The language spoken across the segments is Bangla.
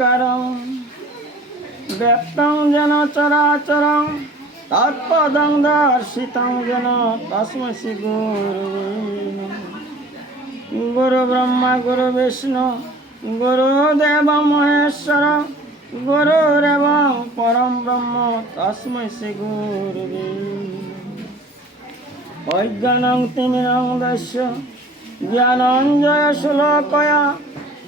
কারণ ব্যক্তং যেন চরাচরং তৎপদং দর্শিতং যেন তস্मै শ্রী গুরুবে নমঃ। গুরু ব্রহ্মা গুরু বিষ্ণু গুরুদেব মহেশ্বর গুরুরেব পরম ব্রহ্ম তস্मै শ্রী গুরুবে নমঃ। অজ্ঞানং তিমিরং দস্য জ্ঞানঞ্জয় শ্লোকয়া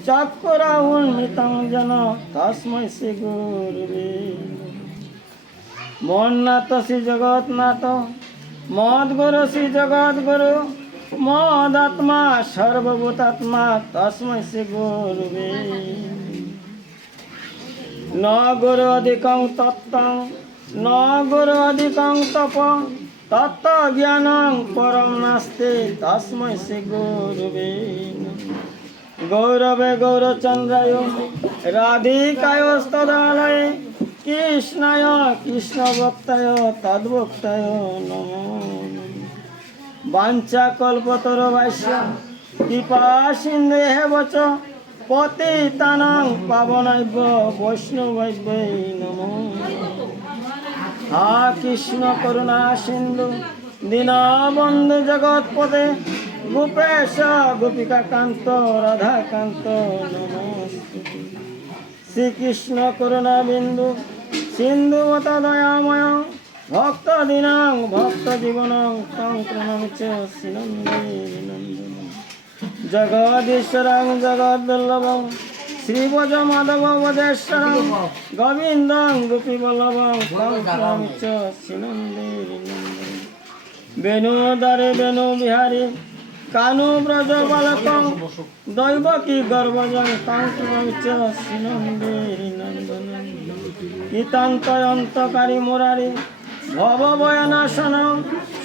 চক্ষুরা উন্মিতং যেন তস্मै শ্রী গুরুবে নমঃ। মন্নাথ শ্রী জগন্নাথ মদ গুরু শ্রী জগদ্গুরু মদাত্মা সর্বভূতাত্মা তস্मै শ্রী গুরুবে ন গুরু অধিকং তত্ত্বং ন গুরু অধিকং তপ তত্ত্ব জ্ঞানং পরম নাস্তি তস্मै শ্রী গুরুবে নমঃ। গৌরবে গৌরচন্দ্রায় রাধিকায়স্তদালয়ে কৃষ্ণায় কৃষ্ণভক্তায় তদ্ভক্তায় নমো নমঃ। বাঞ্ছা কল্পতরুভ্যশ্চ কৃপা সিন্ধুভ্যেব চ পতিতানাং পাবনেভ্যো বৈষ্ণবেভ্যো নমো নমঃ। হা কৃষ্ণ করুণা সিন্ধু দীনবন্ধু জগৎপতে গোপেশ গোপিকা কান্ত রাধাকান্ত নমস্তুতে। শ্রীকৃষ্ণ করুণা বিন্দু সিন্ধু মত দয়াময় ভক্ত দীনাং ভক্ত জীবনং তং প্রণমে চ শ্রীনন্দে নন্দনম। জগদীশ্বরং জগদ্বল্লভং শ্রীভজ মাধব বদেশ্বরং গোবিন্দং গোপীবল্লভং তং প্রণমে চ শ্রীনন্দে নন্দনম। বেণুধরে বেণু বিহারী কানু ব্রজ বালকং দৈবকী গর্ভজং তং প্রণমে চ শ্রীনন্দে নন্দনম। নিতান্ত অন্তকারী মুরারি ভবভয়নাশনং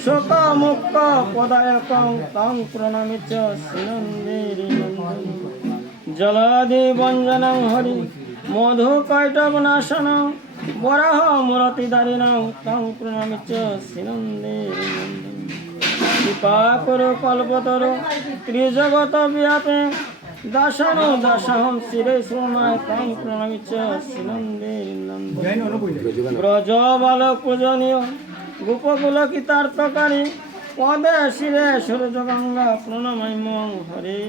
শোক মুক্ত পদায়কং তং প্রণমে চ শ্রীনন্দে নন্দনম। জলধি ভঞ্জনং হরি মধু কৈটব নাশনং বরাহ মূরতিধারিণং তং প্রণমে চ শ্রীনন্দে নন্দনম। কৃপা করু কল্পতরু ত্রিজগত ব্যাপে দাসানু দাসাহং শিরে সোমায় তং প্রণমে চ শ্রীনন্দে নন্দনম। ব্রজ বালক পূজনীয় গোপকুল কৃতার্থকারী পদে শিরে সূর্য গঙ্গা প্রণমাম্যং হরে।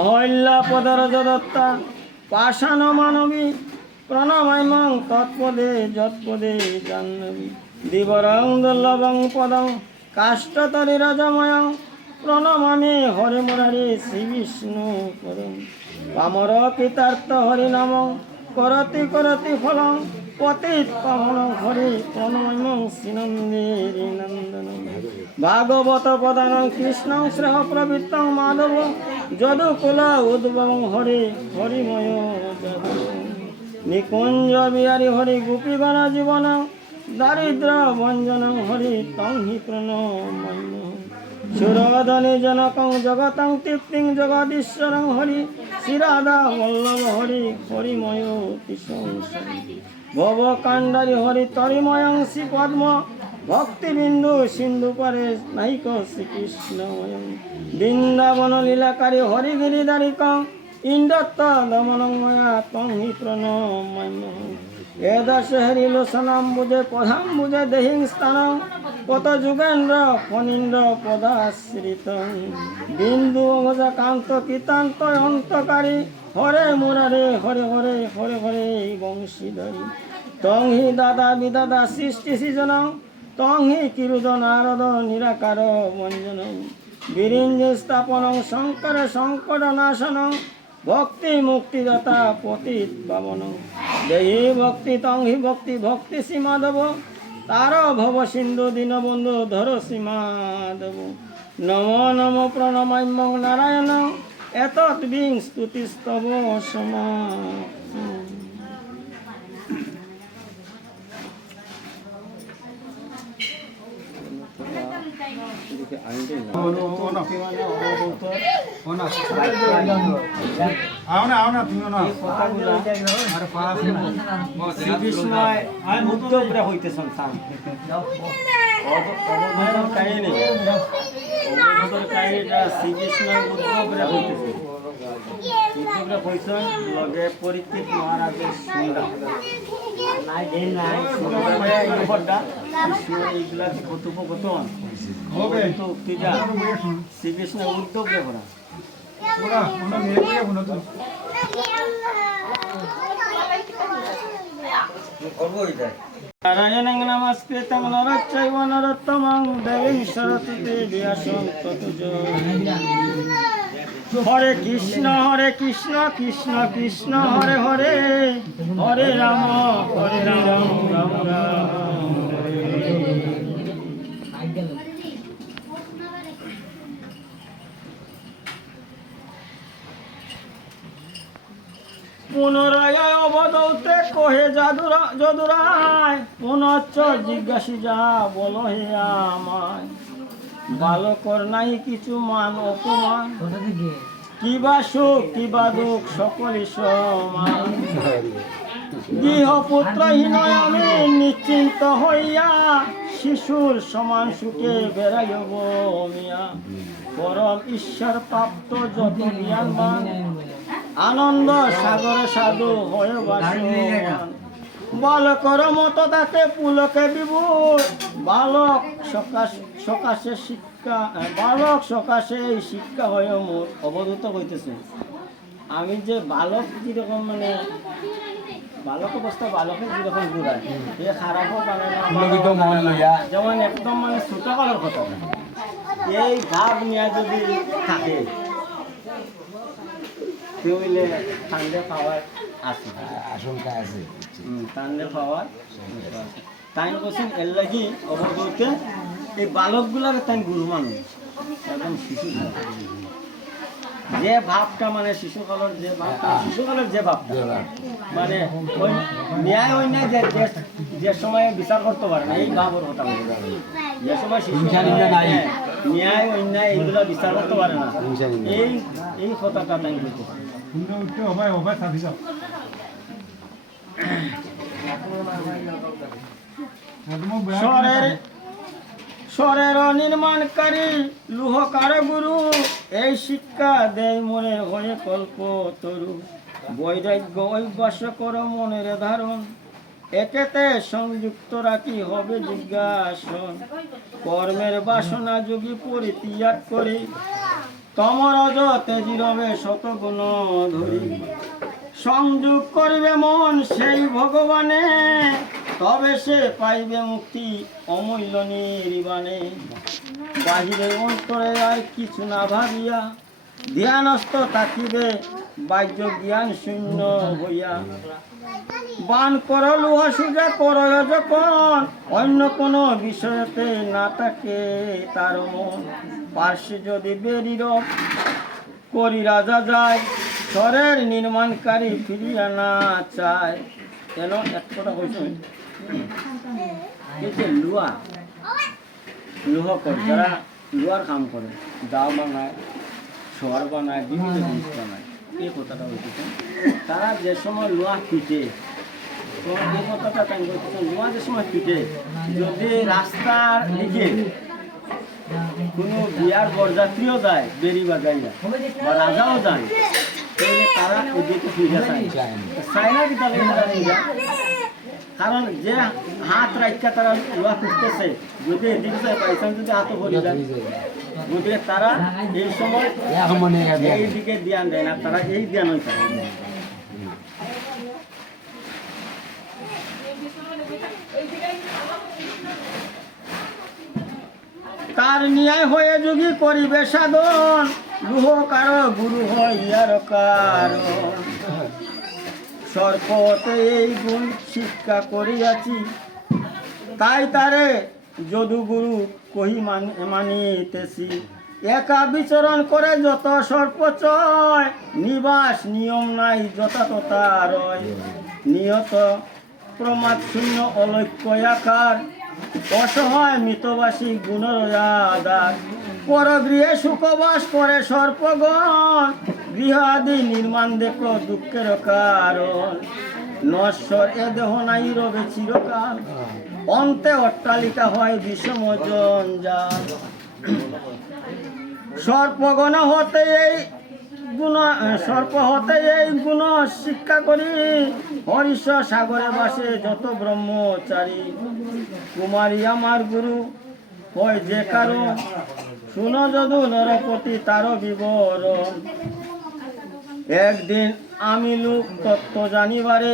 অহল্যা পদরজ দত্তা পাষাণ মানবী প্রণমাম্যং তৎপদে যৎপদে জাহ্নবী। দিবরং দুর্লভং পদং কাষ্ঠতরি রজময়ং প্রণমামি হরে মুরারি শ্রী বিষ্ণু পদং। পামর কৃতার্থ হরি নাম করতি করতি ফলং পতিত পাবন হরি প্রণমাম্যং শ্রীনন্দে নন্দনম। ভাগবত প্রধানং কৃষ্ণং শ্রেয় প্রবৃত্তং মাধব যদুকুল উদ্ভবং হরি হরিময় যাদব। নিকুঞ্জ বিহারী হরি গোপীগণ জীবন দারিদ্র ভঞ্জনং হরি তং হি প্রণমাম্যহং। সুরধনি জনকং জগতং তৃপ্তিং জগদীশ্বরং হরি শ্রীরাধা বল্লভ হরি হরিময় তিসংসারী। ভব কাণ্ডারি হরি তরিময়ং শ্রীপদ্ম ভক্তিবিন্দু সিন্ধু পরে নাইক শ্রীকৃষ্ণময়ং। বৃন্দাবন লীলাকারী হরি গিরিধারিকং ইন্দ্রত্ব দমনং ময়া তং হি প্রণমাম্যহং। এদশ হরি লোচনাম্বুজে পদাম্বুজে দেহিং স্থানং কত যুগেন্দ্র ফণীন্দ্র পদাশ্রিতং। বিন্দু অঙ্গজ কান্ত কৃতান্ত অন্তকারী হরে মুরারে হরে হরে হরে হরে বংশীধরী। তং হি দাদা বিদাদা সৃষ্টি সৃজনং তং হি কিরুদ নারদ নিরাকার মঞ্জনং। বিরিঞ্জে স্থাপনং শঙ্কর শঙ্কর নাশনং ভক্তি মুক্তিদাতা পতিত পাবনং। দেহি ভক্তি তং হি ভক্তি ভক্তি শ্রী মাধব তার ভব সিন্ধু দীনবন্ধু ধর শ্রী মাধব। নম নম প্রণমাম্যং নারায়ণ এতৎ বিং স্তুতিস্তব সমাপ্তম। শ্রীকৃষ্ণ মুক্ত করে হইতেছেন কাহিনী শ্রীকৃষ্ণ মুক্ত করে হইতেছে। উদ্যোগটা কইছেন লগে পরীক্ষিত মহারাজের সুন্দর এইগুলা কথোপকথন হবে তো উক্তিটা শ্রীকৃষ্ণ উদ্যোগ করা নারায়ণং নমস্কৃত্যং নরচৈব নরোত্তমং দেবীং সরস্বতী ব্যাসং ততো হরে কৃষ্ণ কৃষ্ণ কৃষ্ণ হরে হরে হরে রাম রাম রাম হরে পুনরায় অবদৌতে কহে যদুরায় পুনশ্চ জিজ্ঞাসি যা বলো হে আমায় বালকর নাই কিছু মান অপমান কিবা সুখ কিবা দুঃখ সকলই সমান গৃহপুত্রহীন আমি নিশ্চিন্ত হইয়া শিশুর সমান সুখে বেড়াইব মিয়া পরম ঈশ্বর প্রাপ্ত যত জ্ঞানবান আনন্দ সাগর সাধু হয়ে বাসমান বালকর মতো তাকে পুলকে বিভূর বালক সকাশে শিক্ষা বালক সকাশে এই শিক্ষা হয়ে মোর অবধূত হইতেছে আমি যে বালক যেরকম মানে বালক অবস্থা বালকের যেরকম ঘুরায় এ খারাপও পারে না যেমন একদম মানে ছোটকালের কথা এই ভাব নিয়ে যদি থাকে হইলে ঠান্ডা খাওয়ার আছে আশঙ্কা আছে ঠান্ডা খাওয়ার তাই বলছেন এর লাগি অবগতে এই বালকগুলার তাই গুরু মানুষ একদম শিশু যে ভাবটা মানে শিশুকালের যে ভাবটা শিশুকালের যে ভাবটা মানে ওই ন্যায় অন্যায় যে সময় বিচার করতে পারে না এই ভাবের কথা বলে যে সময় শিশু ন্যায় অন্যায় এইগুলো বিচার করতে পারে না এই কথাটা তাই বলতে স্বরের নির্মাণকারী লুহকার গুরু এই শিক্ষা দেয় মনের হয়ে কল্প তরু বৈরাগ্য অভ্যাস কর মনের ধারণ একেতে সংযুক্ত রাখি হবে জিজ্ঞাসন কর্মের বাসনা যোগী পরিত্যাগ করে তমরজ তেজি রবে শতগুণ ধরি সংযোগ করিবে মন সেই ভগবানে তবে সে পাইবে মুক্তি অমূল্য নির্বাণে বাহিরে অন্তরে আর কিছু না ভাবিয়া ধ্যানস্থ থাকিবে বাহ্য জ্ঞান শূন্য হইয়া বান কর লোহা সুজা কর যখন অন্য কোনো বিষয়তে না থাকে তার মন পার্শ্বে যদি বেরির করি রাজা যায় স্বরের নির্মাণকারী ফিরিয়া না চায় কেন এক কথা কইস এই যে লোহা করে যারা লোহার কাম করে দাও বানায় শহর বানায় বিভিন্ন জিনিস বানায় এই কথাটা হইতেছে তারা যে সময় লোহা পিটে এই কথাটা তাই করতেছে লোহা যে সময় পিটে যদি রাস্তার দিকে কোনো বিয়ার বরযাত্রীও যায় বেরি বাজাইয়া বা রাজাও যায় তাহলে তারা ওদিকে ফিরে চায় না কি তাহলে কারণ যে হাত রাখা তারা লোহা ফুটতেছে যদি এদিকে যায় পয়সা যদি হাতে ভরে যায় গতিকে তারা এই সময় এই দিকে ধ্যান দেয় না তারা এই ধ্যান হয়ে থাকে তার ন্যায় হয়ে যোগী করিবে সাধন লুহ কারো গুরু হইয়ার কারণ সর্পতে এই গুণ শিক্ষা করিয়াছি তাই তারে যদু গুরু কহি মানিতেছি একা বিচরণ করে যত সর্প চয় নিবাস নিয়ম নাই যথাতথা রয় নিয়ত প্রমাদ শূন্য অলক্ষ্য আকার অসহায় মৃতবাসী গুণরাদার পরগৃহে সুখবাস করে সর্পগণ গৃহাদি নির্মাণ দেখো দুঃখের কারণ নশ্বর এ দেহ নাই রবে চিরকাল অন্তে অট্টালিকা হয় বিষম জঞ্জাল সর্পগণ হতে এই গুণ সর্প হতে এই গুণ শিক্ষা করি, হরিষ সাগরে বাসে যত ব্রহ্মচারী। কুমারী আমার গুরু হয় যে কারণ, শুনো যদু নরপতি তার বিবরণ। একদিন আমি লোক তত্ত্ব জানিবারে,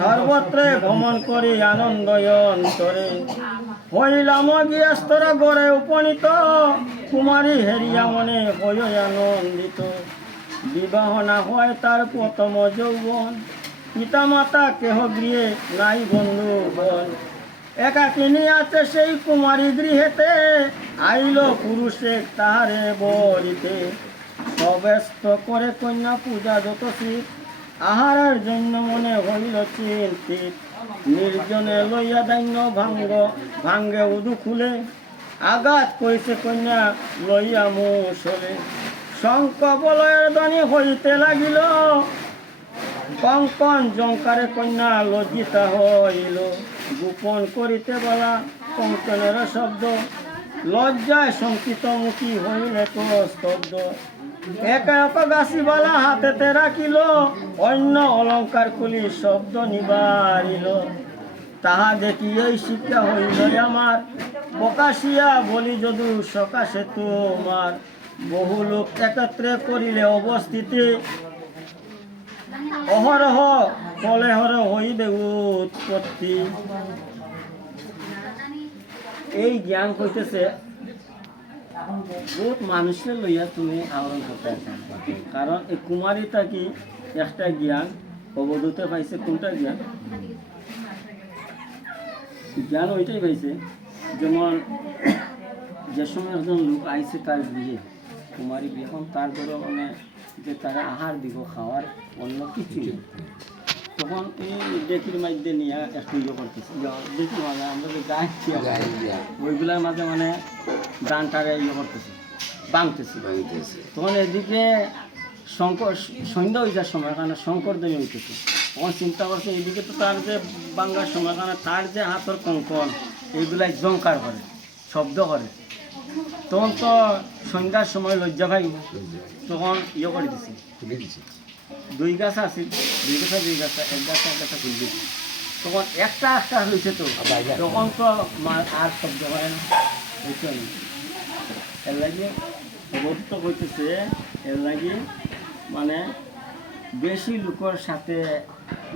সর্বত্রে ভ্রমণ করি আনন্দ অন্তরে। হইলাম গৃহস্থর গড়ে উপনীত, কুমারী হেরিয়া মনে হই আনন্দিত। বিবাহ না হয় তার প্রথম যৌবন, পিতা মাতা কেহ গৃহে নাই বন্ধু বল। একাকিনী আছে সেই কুমারী গৃহেতে, আইল পুরুষে তাহারে বলিতে। সব্যস্ত করে কন্যা পূজা যত শীত, আহারের জন্য মনে হইল চিন্তিত। নির্জনে লইয়া দান্য ভাঙ্গে উদু খুলে, আঘাত কইছে কন্যা লইয়া মুসলে। শঙ্খ বলয়ের ধ্বনি হইতে লাগিল, কঙ্কন জঙ্কারে কন্যা লজ্জিতা হইল। গোপন করিতে বলা কঙ্কনের শব্দ, লজ্জায় শঙ্কিত মুখী হইলে তো স্তব্ধ। একা একা গাছিবালা হাতেতে রাখিল, অন্য অলঙ্কার কুলি শব্দ নিবারিল। তাহা দেখি এই শিক্ষা হইল আমার, প্রকাশিয়া বলি যদু সকাশে তোমার। বহু লোক একত্রে করিলে অবস্থিতি, অহরহ কলেহর হইবে উৎপত্তি। এই জ্ঞান কইতেছে বহুত মানুষের লইয়া তুমি আহরণ করতে পারছো, কারণ এই কুমারীটা কি একটা জ্ঞান অবধূতে পাইছে। কোনটা জ্ঞান? জ্ঞান ওইটাই পাইছে, যেমন যে সময় একজন লোক আইছে তার গৃহে, কুমারী এখন তার ধরো মানে যে তারা আহার দিব খাওয়ার অন্য কিছু, তখন এই ডেকির মধ্যে নিয়ে একটু ইয়ে করতেছে। দেখি মানে আমরা যে গাছ ওইগুলোর মাঝে মানে দানটারে ইয়ে করতেছে, বাংতেছে। তখন এদিকে শঙ্কর সন্ধ্যা হয়ে যাওয়ার সময় কারণে শঙ্কর দেবী হইতেছে, তখন চিন্তা করছে এইদিকে তো তার যে বাংলার সময় কারণে তার যে হাতের কঙ্কন এইগুলাই জঙ্কার করে, শব্দ করে। তখন তো সন্ধ্যার সময় লজ্জা ভাই, তখন ইয়ে করে দিছে, দুই গাছ আছে, দুই গাছা এক গাছা খুলে দিচ্ছে। তখন একটা হয়েছে তো, তখন তো আর শব্দ হয় না, বুঝছেন? এর লাগে অবস্থ হইতেছে, এর লাগে মানে বেশি লোকের সাথে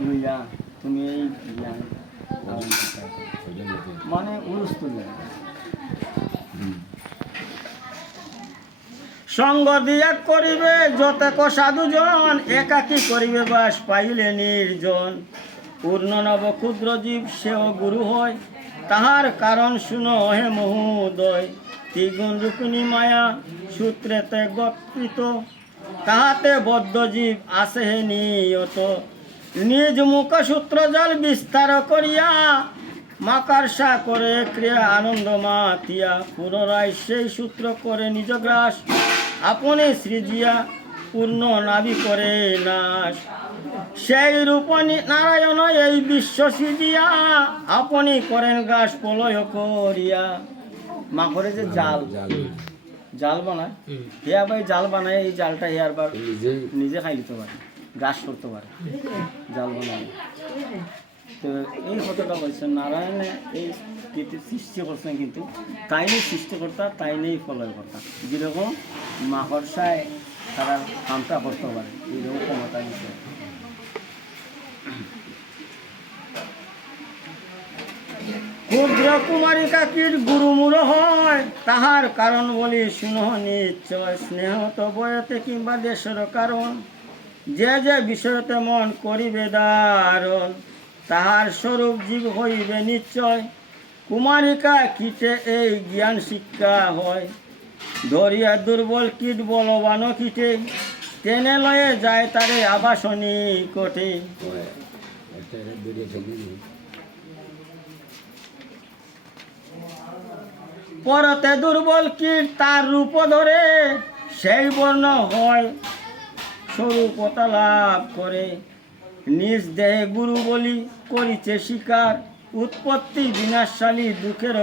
লইয়া তুমি এই জ্ঞান মানে উরুস্ত সঙ্গ দিয়া করিবে যতেক সাধুজন, একাকী করিবে বাস পাইলে নির্জন। পূর্ণ নব ক্ষুদ্র জীব সেও গুরু হয়, তাহার কারণ শুনো হে মহোদয়। ত্রিগুণ রূপিণী মায়া সূত্রেতে গৎকৃত, তাহাতে বদ্ধ জীব আসে হে নিয়ত। নিজ মুখ সূত্র জল বিস্তার করিয়া, মাকার্ষা করে ক্রিয়া আনন্দ মাতিয়া। পুনরায় সেই সূত্র করে নিজ গ্রাস, আপনি সৃজিয়া পূর্ণ নাভি করে নাশ। সেই রূপ নারায়ণ এই বিশ্ব সৃজিয়া, আপনি করেন গ্রাস প্রলয় করিয়া। মা করে যে জাল বানায়, হিয়া ভাই জাল বানায়, এই জালটা হিয়ার বার নিজে খাই নিতে পারে, গ্রাস করতে পারে জাল বানায়। তো এই কথাটা বলছেন নারায়ণে এই সৃষ্টি করছেন, কিন্তু তাই নেই সৃষ্টিকর্তা, তাই নেই প্রলয়কর্তা। যেরকম মাকড়সায় তারা কামটা করতে পারে, এইরকম ক্ষমতা দিচ্ছে। ক্ষুদ্র কুমারী কাকির গুরুমূর হয়, তাহার কারণ বলি শুনো নিশ্চয়। স্নেহ তো বয়তে কিংবা দেশের কারণ, যে যে বিষয়তে মন করিবে দারণ, তাহার স্বরূপ জীব হইবে নিশ্চয়। কুমারিকা কীটে এই জ্ঞান শিক্ষা হয়, ধরিয়া দুর্বল কীট বলবান কীটে, টেনে লয়ে যায় তারে আবাসনী কোটে। পরতে দুর্বল কীট তার রূপ ধরে, সেই বর্ণ হয় স্বরূপতা লাভ করে। নিজ দেহে গুরু বলি করিছে শিকার, উৎপত্তি বিনাশালী দুঃখের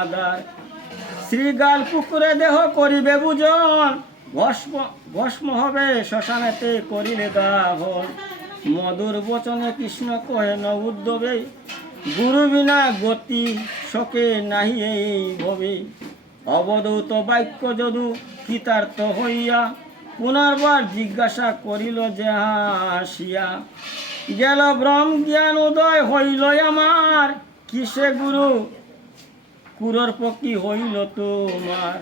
আধার। শ্রীগাল পুকুরে দেহ করিবে বুজন, ভস্ম হবে শ্মশানেতে করিলে দাহন। মধুর বচনে কৃষ্ণ কহে ন উদ্ধবে, গুরু বিনা গতি শোকে নাহি এই ভবে। অবধূত বাক্য যদু কৃতার্থ হইয়া, পুনর্বার জিজ্ঞাসা করিল যে হাসিয়া। গেল ব্রহ্ম জ্ঞান উদয় হইল আমার, কিসে গুরু কুরর পক্ষী হইল তোমার।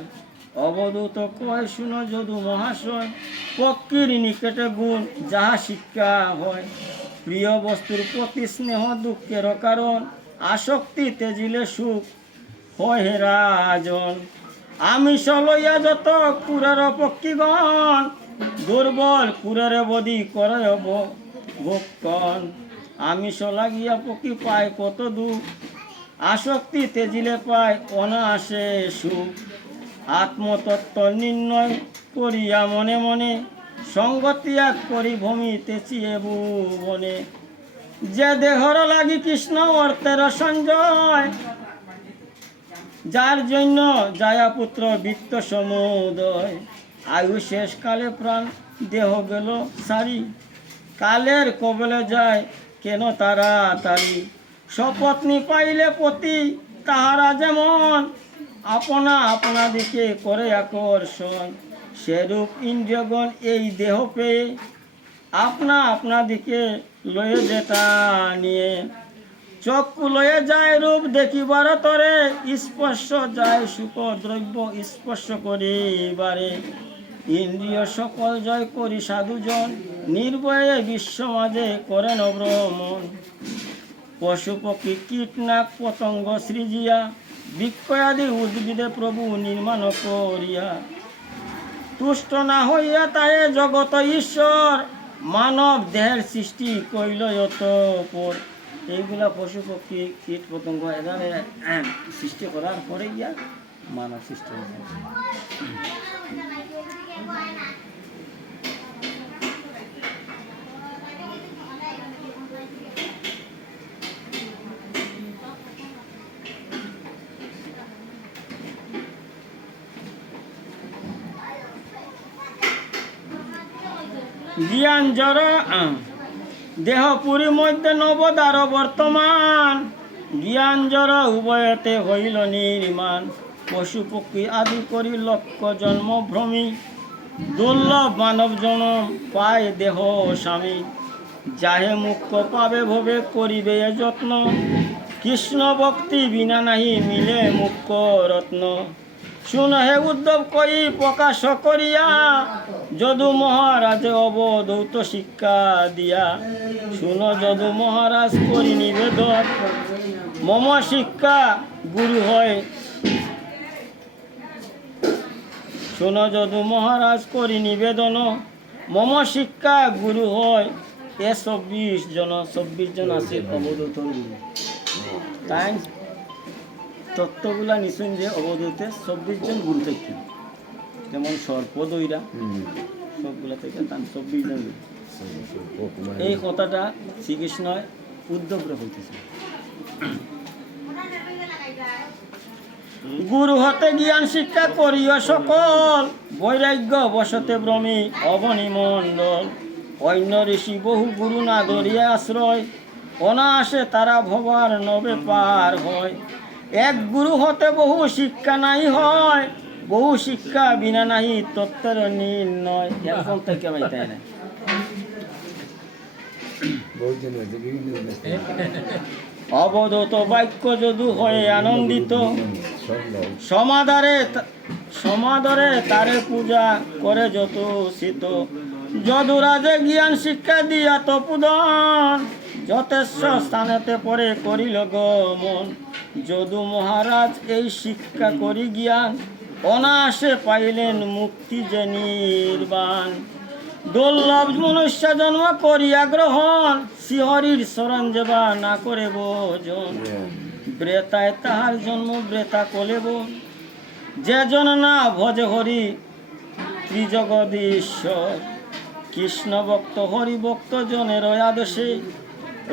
অবধূত কয় শুনো যদু মহাশয়, পক্ষীর নিকটে গুণ যাহা শিক্ষা হয়। প্রিয় বস্তুর প্রতি স্নেহ দুঃখের কারণ, আসক্তি তেজিলে সুখ হয় হে রাজন। আমি লইয়া যত কুরের পক্ষীগণ, দুর্বল কুরের বধি করে ভক্ষণ। আমি লাগিয়া পক্ষী পায় কত দুঃখ, আসক্তি তেজিলে পায় অনায়াসে সুখ। আত্মতত্ত্ব নির্ণয় করিয়া মনে মনে, সঙ্গ ত্যাগ করি ভূমিতেছি এ ভুবনে। যে দেহর লাগি কৃষ্ণ অর্থের সঞ্জয়, যার জন্য যায়া পুত্র বৃত্ত সমুদয়। আয়ু শেষ কালে প্রাণ দেহ গেল সারি, কালের কবলে যায় কেন তাড়াতাড়ি। সপত্নী পাইলে পতি তাহারা যেমন, আপনা আপনা দিকে করে আকর্ষণ। সেরূপ ইন্দ্রিয়গণ এই দেহ পেয়ে, আপনা আপনা দিকে লয়ে যেটা নিয়ে। চক্ষু লয়ে যায় রূপ দেখিবার তরে, স্পর্শ যায় সুখ দ্রব্য স্পর্শ করিবারে। ইন্দ্রিয় সকল জয় করি সাধুজন, নির্ভয়ে বিশ্ব মাঝে করেন ভ্রমণ। পশু পক্ষী কীটনাক পতঙ্গ সৃজিয়া, বৃক্ষয়াদি উদ্ভিদে প্রভু নির্মাণ করিয়া। তুষ্ট না হইয়া তায়ে জগত ঈশ্বর, মানব দেহের সৃষ্টি কইল অতঃপর। এইগুলা পশু পক্ষী কীট পতঙ্গ এরা সৃষ্টি করার পরে গিয়া মানব সৃষ্টি হয়েছে। জ্ঞান জড় দেহ পুরী মধ্যে নবদার বর্তমান, জ্ঞান জড় উভয়তে হইল নির্মাণ। পশু পক্ষী আদি করি লক্ষ জন্ম ভ্রমী, দুর্লভ মানব জনম পায় দেহ স্বামী। যাহে মুক্ত পাবে ভবে করিবে যত্ন, কৃষ্ণ ভক্তি বিনা নাহি মিলে মুক্ত রত্ন। শুন হে উদ্ধব কই প্রকাশ করিয়া, যদু মহারাজে অবধূত শিক্ষা দিয়া। শুন যদু মহারাজ করি নিবেদন, মম শিক্ষা গুরু হয়। শুন যদু মহারাজ করি নিবেদন, মম শিক্ষা গুরু হয়। 26 জন আছে অবধূত গুরু। তাই তত্ত্বগুলা নিশ্চয় যে অবধূতে 24 জন গুরু থেকে, যেমন সর্পদৈরা সবগুলা থেকে তার 24 জন গুরু। এই কথাটা শ্রীকৃষ্ণ উদ্ধবরে হইতেছে। গুরু হতে জ্ঞান শিক্ষা করিও সকল, বৈরাগ্য বসতে ভ্রমী অবনী মণ্ডল। অন্য ঋষি বহু গুরু না ধরিয়া আশ্রয়, অনায়াসে তারা ভবার নবে পার হয়। এক গুরু হতে বহু শিক্ষা নাই হয়, বহু শিক্ষা বিনা নাহি তত্ত্বের নির্ণয়। এরকম থেকে আমি তাই না অবধূত বাক্য যদু হয়ে আনন্দিত, সমাদরে তারে পূজা করে যত শীত। যদু রাজে জ্ঞান শিক্ষা দিয়া তপুদন, যথেষ্ট স্থানেতে পরে করিল গমন। যদু মহারাজ এই শিক্ষা করি জ্ঞান, অনায়াসে পাইলেন মুক্তি যে নির্বাণ। দুর্লভ মনুষ্য জন্ম করিয়া গ্রহণ, শ্রীহরির শরণ যেবা না করে ভোজন। ব্রেতায় তাহার জন্ম ব্রেতা কলেব, যে জন না ভজে হরি ত্রিজগদীশ্বর। কৃষ্ণ ভক্ত হরি ভক্ত জনের আদেশে,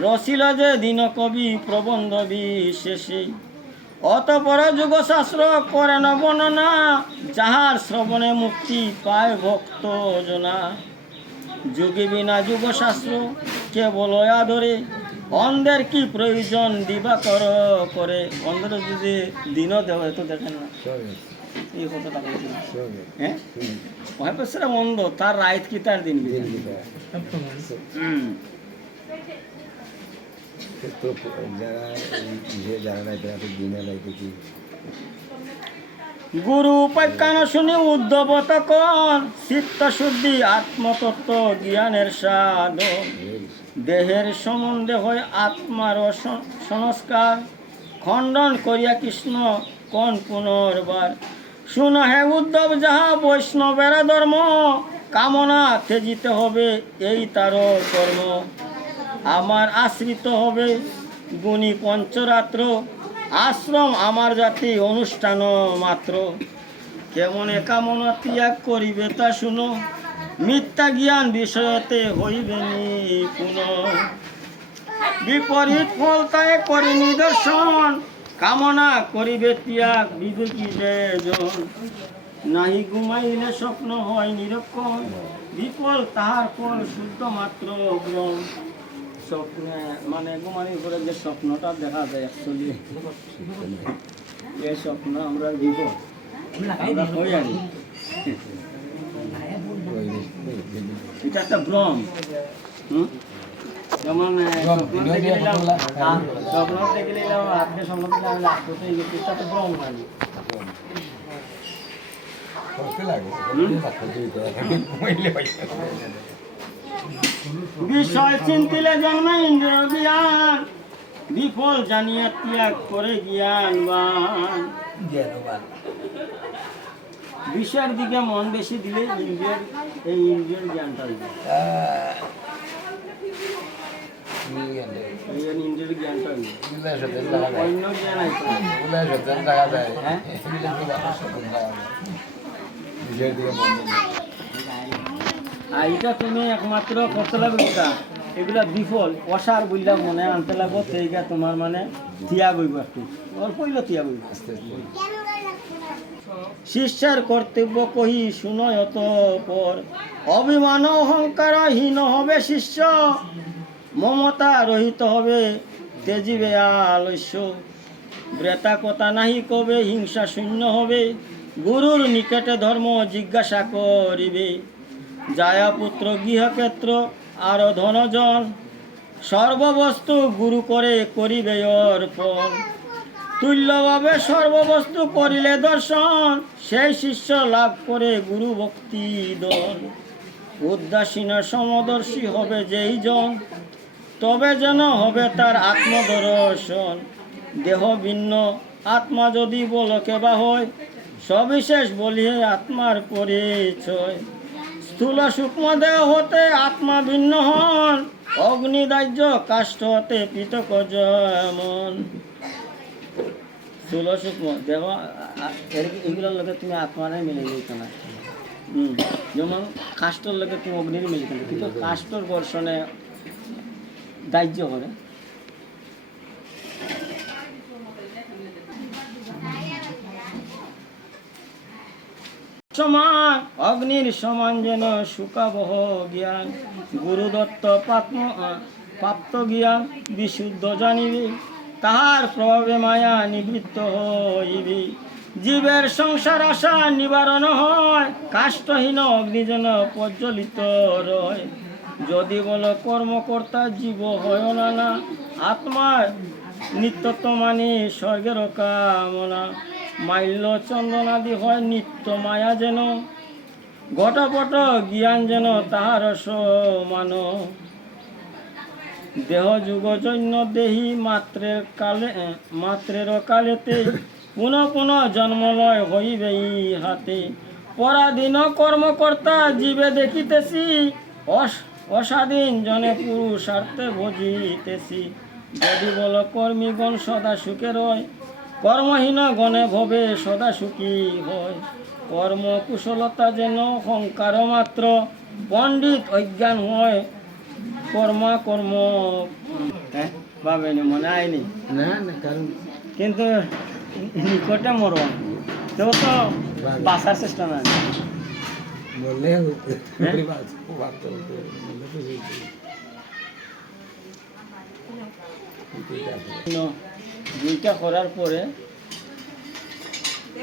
রসিল যে দীন কবি প্রবন্ধ বিশেষে। অতঃপর যুগশাস্ত্র করে না বর্ণনা, যাহার শ্রবণে মুক্তি পায় ভক্ত জনা। যুগে বিনা যুগশাস্ত্র কেবল আদরে, অন্ধের কি প্রয়োজন দিবাকর করে। অন্ধের যদি দিনও দেওয়া তো দেখেন না এই কথাটা বলছি। হ্যাঁ ভয় পাচ্ছে অন্ধ, তার রাইত কি তার দিন গুরু উপাখ্যান শুনি উদ্ধব তখন, চিত্ত শুদ্ধি আত্মতত্ত্ব জ্ঞানের সাধন। দেহের সম্বন্ধে হয় আত্মার সংস্কার, খণ্ডন করিয়া কৃষ্ণ কোন পুনর্বার। শুন হে উদ্ধব যাহা বৈষ্ণবের ধর্ম, কামনা ত্যাজিতে হবে এই তার কর্ম। আমার আশ্রিত হবে গুণী পঞ্চরাত্র, আশ্রম আমার জাতি অনুষ্ঠান মাত্র। কেমনে কামনা ত্যাগ করিবে তা শুনো, মিথ্যা জ্ঞান বিষয়তে হইবে নিপুণ। বিপরীত ফল তাই করি নিদর্শন, কামনা করিবে ত্যাগ বিবেকী জন। নাহি ঘুমাইলে স্বপ্ন হয় নিরক্ষণ, বিফল তাহার ফল শুদ্ধ মাত্র গ্রহণ। স্বপ্নে মানে ঘুমানির পরে যে স্বপ্নটা দেখা যায় অ্যাকচুয়ালি এই স্বপ্ন আমরা বিপদ আমরা হই আর এটা একটা ভ্রম। যেমন স্বপ্ন দেখে নিলাম আপনি স্বপ্ন থেকে আমি লাভ করতে গেছি, এটা তো ভ্রম হয়। বিষয় চিন্তিলে জন্মে ইন্দ্র জ্ঞান, বিফল জানিয়া ত্যাগ করে জ্ঞানবান। বিষয়ের দিকে মন বেশি দিলে ইন্দ্রিয়ের জ্ঞানটা হইবে, ইন্দ্রিয়ের জ্ঞানটা হইবে, অন্য জ্ঞান আছে। এইটা তুমি একমাত্র করতে লাগবে, এগুলা বিফল অসার বললাম মনে আনতে লাগবো, সেইটা তোমার মানে ত্যাগ হইব, একটু অল্প হইল ত্যাগ হইব। শিষ্যের কর্তব্য কহি শুনয় অতঃপর, অভিমান অহংকারহীন হবে শিষ্য, মমতা রহিত হবে তেজিবে আলস্য। ব্রেতা কথা নাহি কবে হিংসা শূন্য হবে, গুরুর নিকটে ধর্ম জিজ্ঞাসা করিবে। যায়া পুত্র গৃহক্ষেত্র আর ধনজন, সর্ববস্তু গুরু করে করিবে অর্পণ। তুল্যভাবে সর্ববস্তু করিলে দর্শন, সেই শিষ্য লাভ করে গুরু ভক্তি দল। উদাসীন সমদর্শী হবে যেই জন, তবে যেন হবে তার আত্মদর্শন। দেহ ভিন্ন আত্মা যদি বলকে বা হয়, সবিশেষ বলিয়ে আত্মার পরিচয়। স্থূল সূক্ষ্ম দেহ হতে আত্মা ভিন্ন হন, অগ্নিদাহ্য কাষ্ঠ হতে পৃথক যেমন। স্থূল সূক্ষ্ম দেহ এগুলোর লোকে তুমি আত্মারে মিলে যেত না। যেমন কাষ্ঠর লোকে তুমি অগ্নির মিলে যেত, কিন্তু কাষ্ঠর বর্ষণে দাহ্য করে। সমান অগ্নির সমান যেন সুখাবহ জ্ঞান, গুরুদত্ত প্রাপ্ত জ্ঞান বিশুদ্ধ জানিবে, তাহার প্রভাবে মায়া নিবৃত্ত হইবে। জীবের সংসার আশা নিবারণ হয়, কাষ্ঠহীন অগ্নি যেন প্রজ্বলিত রয়। যদি বল কর্মকর্তা জীব হয় না, আত্মার নিত্যত্ব মানি স্বর্গের কামনা। মাল্য চন্দনাদি হয় নিত্য মায়া যেন, ঘটপট জ্ঞান যেন তাহার সমান। দেহ যুগ জৈন্য দেহি মাত্রের কালেতে, পুনঃ পুনঃ জন্মলয় হইবে হাতে। পরাধীন কর্মকর্তা জীবে দেখিতেছি, অস্বাধীন জনে পুরুষার্থে ভজিতেছি। যদি বল কর্মীগণ সদা সুখে রয়, কর্মহীন গণে ভবে সদা সুখী হয়। কর্ম কুশলতা যেন অহংকার মাত্র, পণ্ডিত অজ্ঞান হয় কর্ম ভাবেনি মনে আয়নি না, কারণ কিন্তু নিকটে মরণ তো তো বাঁচার চেষ্টা নাই বললে দুইটা করার পরে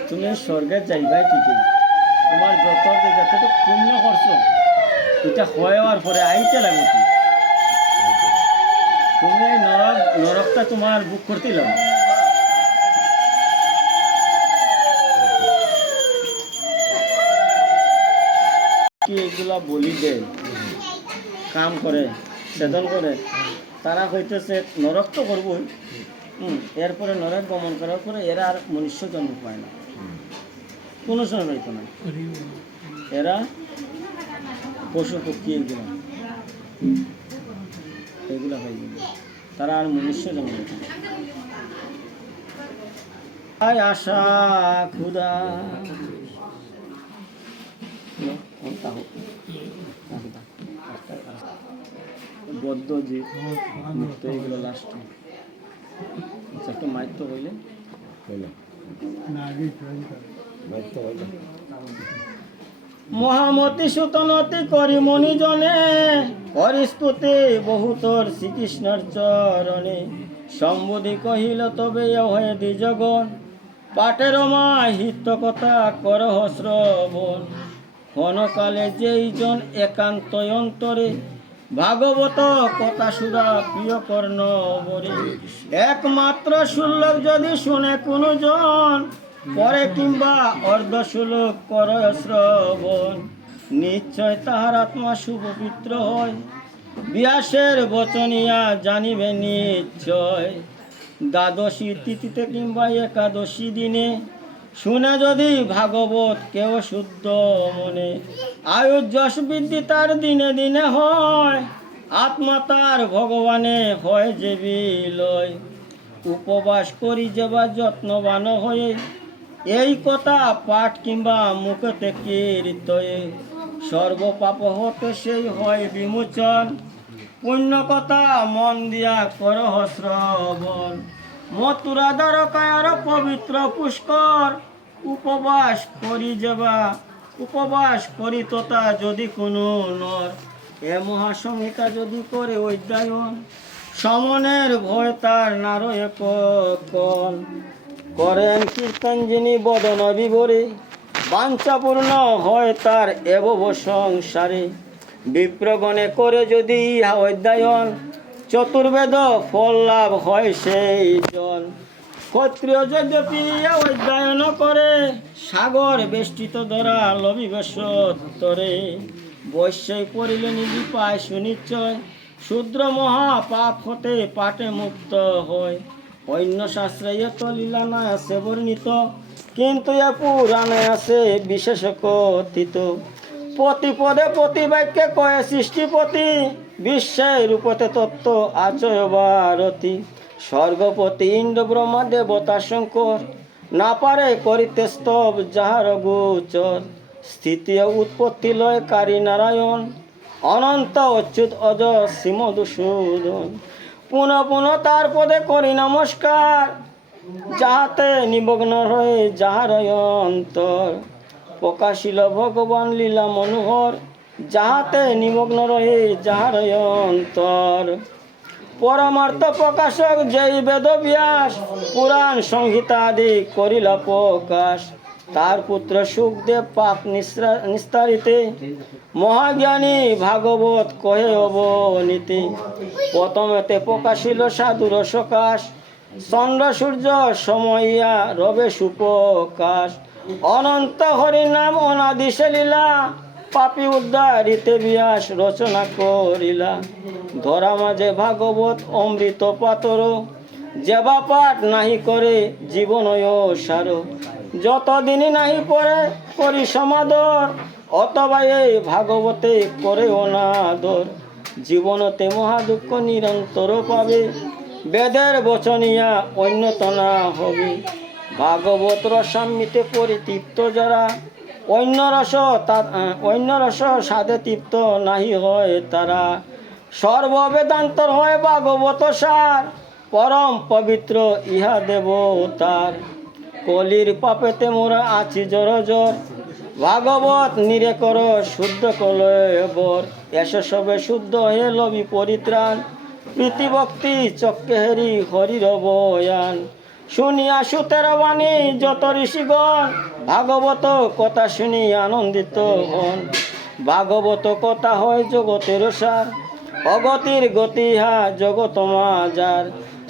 তুমি স্বর্গে যাইবাই ঠিকই তোমার যতটুকু পুণ্য করছো এটা হওয়ার পরে আইতে লাগবে তুমি নরকটা তোমার বুক করতে লাগবে কি এগুলা বলি দেয় কাম করে সেদন করে তারা হইতেছে নরক তো করবই এরপরে নরক গমন করার পরে এরা আর মনুষ্য জন্ম পায় না কোনো সময় পাইত না এরা পশু পক্ষী এগুলা পাই তারা আর মনুষ্য জন্ম পায় না আশা ক্ষুধা বদ্ধ জীব মুক্ত এগুলো লাস্ট একটা মাইত্য হইলে মহামতি সুতনতি করি মণিজনে হরিস্তুতি বহুতর শ্রীকৃষ্ণর চরণে সম্বোধি কহিল তবে হয়ে দ্বিজগণ পাটের মা হিত কথা করহ শ্রবণ ক্ষণকালে যেই জন একান্ত অন্তরে ভাগবত কথা সুরা প্রিয় কর্ণ বরে একমাত্র শুল্লক যদি শুনে কোনো জন পরে কিংবা অর্ধ শুল্ক কর শ্রবণ নিশ্চয় তাহার আত্মা সুপবিত্র হয় ব্যাসের বচনিয়া জানিবে নিশ্চয় দ্বাদশী তিথিতে কিংবা একাদশী দিনে শুনে যদি ভাগবত কেউ শুদ্ধ মনে আয়ু যশ বৃদ্ধি তার দিনে দিনে হয় আত্মা তার ভগবানে হয় যে বিলয় উপবাস করি যেবা যত্নবান হয়ে এই কথা পাঠ কিংবা মুখতে কীর্তয়ে সর্বপাপ হতে সেই হয় বিমোচন পুণ্য কথা মন দিয়া করহ শ্রবণ মথুরা দ্বারকার পবিত্র পুষ্কর উপবাস করি তথা যদি কোনো নর এ মহাসংহিতা যদি করে অধ্যয়ন সমনের ভয় তার নারয় কল করেন কীর্তন যিনি বদন বিবরে বাঞ্ছাপূর্ণ হয় তার এবব সংসারে বিপ্রগণে করে যদি ইহা অধ্যয়ন চতুর্বেদ ফল লাভ হয় সেই জন ক্ষত্রিয় যদ্যপি অধ্যয়ন করে সাগর বেষ্টিত ধরা লবিবে সত্তরে বৈশ্যই পড়িলে নিজি পায় সুনিশ্চয় শূদ্র মহা পাপ হতে পাটে মুক্ত হয় অন্য শাস্ত্রে এত লীলা না আছে বর্ণিত কিন্তু এ পুরাণে আছে বিশেষ কথিত প্রতিপদে প্রতিবাক্যে কয়ে সৃষ্টিপতি বিশ্বের রূপতে তত্ত্ব আচয় ভারতী স্বর্গপতি ইন্দ্র ব্রহ্মা দেবতা শঙ্কর না পারে করিতে স্তব যাহার গোচর স্থিতি উৎপত্তি লয় কারি নারায়ণ অনন্ত অচ্যুত অজ শ্রীমধুসূদন পুনঃ পুনঃ তার পদে করি নমস্কার যাহাতে নিমগ্ন হয়ে যাহার অন্তর প্রকাশিল ভগবান লীলা মনোহর যাহাতে নিমগ্ন রহে যাহার অন্তর পরমার্থ প্রকাশক যেই বেদব্যাস পুরাণ সংহিতা আদি করিলা প্রকাশ তার পুত্র সুখদেব পাপ নিস্তারিতে মহাজ্ঞানী ভাগবত কহে অবনীতি প্রথমেতে প্রকাশিল সাধুর সকাশ চন্দ্র সূর্য সময়িয়া রবে সুপ্রকাশ অনন্ত হরিনাম অনাদিশে লীলা পাপী উদ্ধারিতে ব্যাস রচনা করিলা ধরা মাঝে ভাগবত অমৃত পাতর যেবা পাঠ নাহি করে জীবনয় সার যতদিনই নাহি পড়ে করি সমাদর অথবা এই ভাগবতে করে অনাদর জীবনতে মহাদুঃখ নিরন্তর পাবে বেদের বচনিয়া অন্যত না হবে ভাগবত রসামৃতে পরিতৃপ্ত যারা অন্য রস সাধে তৃপ্ত নাহি হয় তারা সর্ববেদান্তর হয় ভাগবত সার পরম পবিত্র ইহা দেবতার কলির পাপেতে মোরা আছি জর ভাগবত নিরে কর শুদ্ধ কলবর এসে সবে শুদ্ধ হে লবি পরিত্রাণ প্রীতিভক্তি চক্কে হেরি হরির বয়ান শুনিয়া সুতের বাণী যত ঋষিগণ ভাগবত কথা শুনি আনন্দিত হন ভাগবত কথা হয় জগতের সার অগতির গতি হা জগত মাজার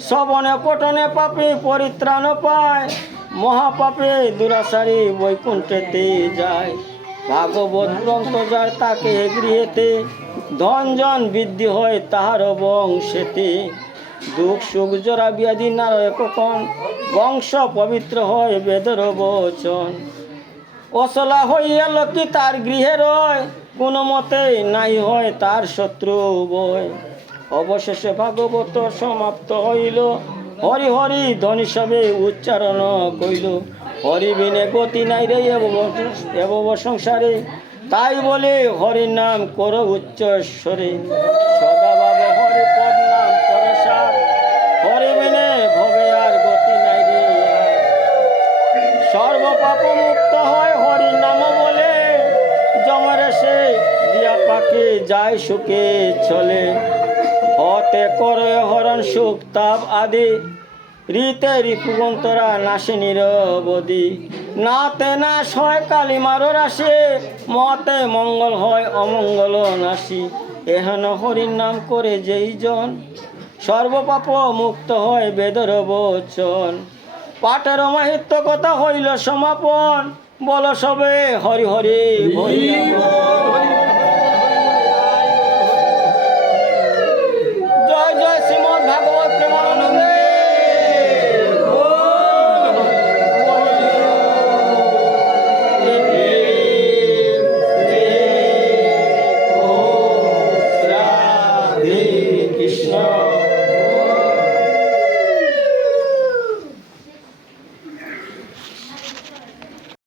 শ্রবণে পঠনে পাপে পরিত্রাণ পায় মহাপাপে দুরাচারী বৈকুণ্ঠেতে যায় ভাগবত গ্রন্থ যার তাকে গৃহেতে ধনজন বৃদ্ধি হয় তাহার বংশেতে দুঃখ সুখ জরা ব্যাধি নারয় কখন বংশ পবিত্র হয় বেদর বচন অচলা হইয়া লক্ষ্মী তার গৃহে রয় কোনো মতে নাই হয় তার শত্রু বয় অবশেষে ভাগবত সমাপ্ত হইল হরি হরি ধ্বনি সবে উচ্চারণ কইল হরি বিনে গতি নাই রে এব সংসারে তাই বলে হরির নাম কর উচ্চ স্বরে সদা ভাবে হরি পদ নাম করে সার হরি বিনে ভবে আর গতি নাই রে সর্বপাপ মুক্ত হয় হরি নাম বলে জমরে সে দিয়া পাখি যায় সুখে চলে হতে করে হরণ সুখ তাপ আদি রীতে রিপুগন্তরা নাশে নিরবধি নাতে নাশ হয় কালিমারো রাশে মতে মঙ্গল হয় অমঙ্গল নাশি এহেন হরির নাম করে যেই জন সর্বপাপ মুক্ত হয় বেদর বচন পাঠের মাহিত্য কথা হইল সমাপন বল সবে হরি হরি বল